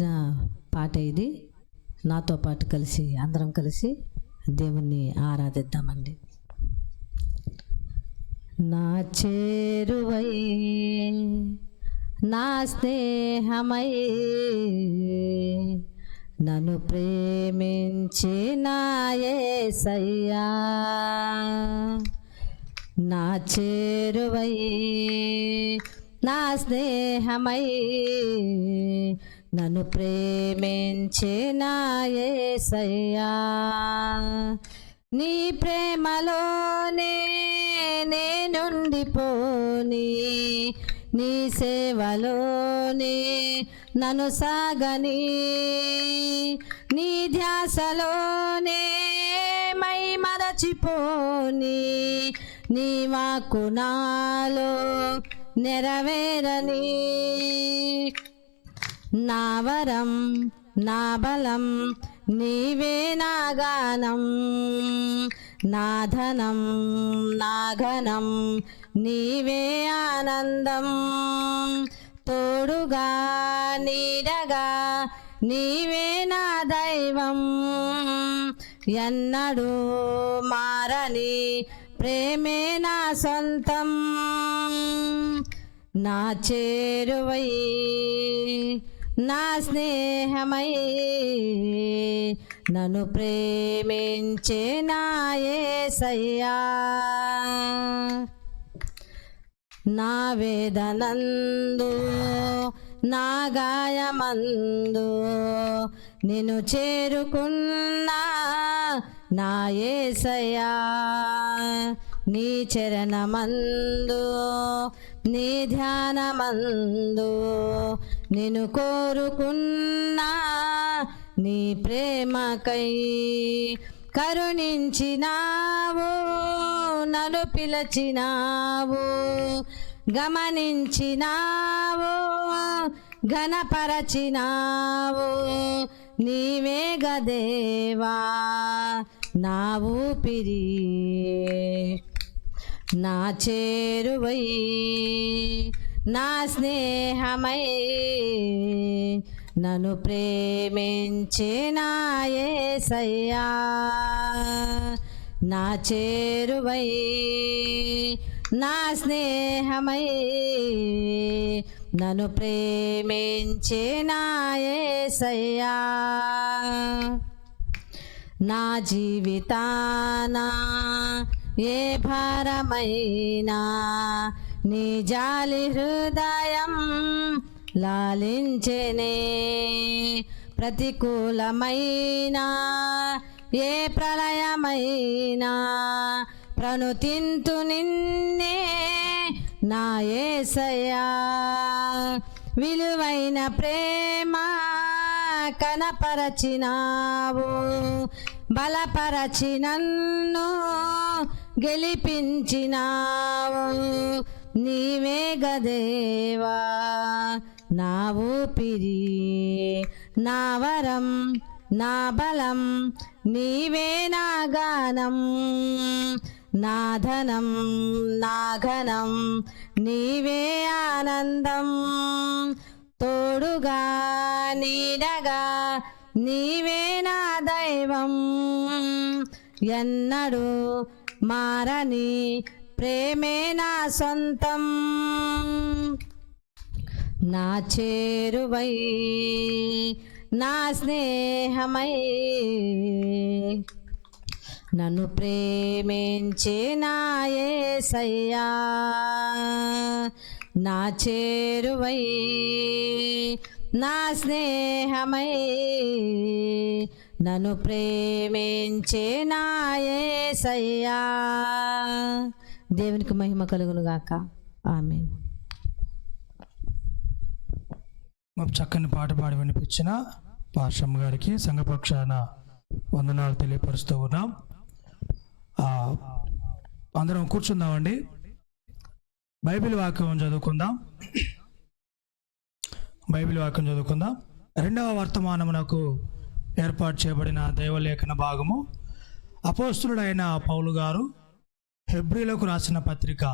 వచ్చిన పాట ఇది. నాతో పాటు కలిసి అందరం కలిసి దేవుణ్ణి ఆరాధిద్దామండి. నా చేరువై నా స్నేహమై నన్ను ప్రేమించిన యేసయ్యా, నా చేరువై నా స్నేహమై నన్ను ప్రేమించిన యేసయ్యా, నీ ప్రేమలోనే నేనుండిపోని, నీ సేవలోనే నన్ను సాగని, నీ ధ్యాసలోనే మై మరచిపోని, నీ వాక్కు నాలో నెరవేరని, నా వరం నా బలం నీవే, నా గానం నా ధనం నా ఘనం నీవే, ఆనందం తోడుగా నీడగా నీవే, నా దైవం ఎన్నడూ మారని ప్రేమే నా సొంతం, నా చేరువై నా స్నేహమై నన్ను ప్రేమించే నా యేసయ్యా, నా వేదనందు నా గాయమందు నిన్ను చేరుకున్నా నా యేసయ్యా, నీ చరణమందు నీ ధ్యానమందు నిన్ను కోరుకున్నా, నీ ప్రేమకై కరుణించినావు, నన్ను పిలచినావు, గమనించినావు, ఘనపరచినావు, నీవే గదేవా నా ఊపిరి, నా చేరువై నా స్నేహమై నన్ను ప్రేమించే నా యేసయ్యా, నా చేరువై నా స్నేహమై నన్ను ప్రేమించే నా యేసయ్యా, నా జీవితాన ఏ భారమైనా నీ జాలి హృదయం లాలించెనే, ప్రతికూలమైన ఏ ప్రళయమైనా ప్రణుతింతు నిన్నే నా యేసయ్యా, విలువైన ప్రేమ కనపరచినావు, బలపరచి నన్ను గెలిపించినావు, నీవే గదేవా నా ఊపిరి, నా వరం నా బలం నీవే, నా గానం నా ధనం నా ఘనం నీవే, ఆనందం తోడుగా నీడగా నీవే, నా దైవం ఎన్నడూ మారని ప్రేమే నా సొంతం, నా చేరువై నా స్నేహమై నన్ను ప్రేమించే నా యేసయ్యా, నా చేరువై నా స్నేహమై నన్ను ప్రేమించే నా యేసయ్యా, దేవునికి మహిమ కలుగును గాక. ఆమేన్. చక్కని పాట పాడి వినిపించిన పార్శమ్మ గారికి సంఘపక్షాన వందనాలు తెలియపరుస్తూ ఉన్నాం. అందరం కూర్చుందామండి. బైబిల్ వాక్యం చదువుకుందాం. రెండవ వర్తమానమునకు ఏర్పాటు చేయబడిన దైవలేఖన భాగము అపోస్తులుడైన పౌలు గారు హెబ్రీలకు రాసిన పత్రిక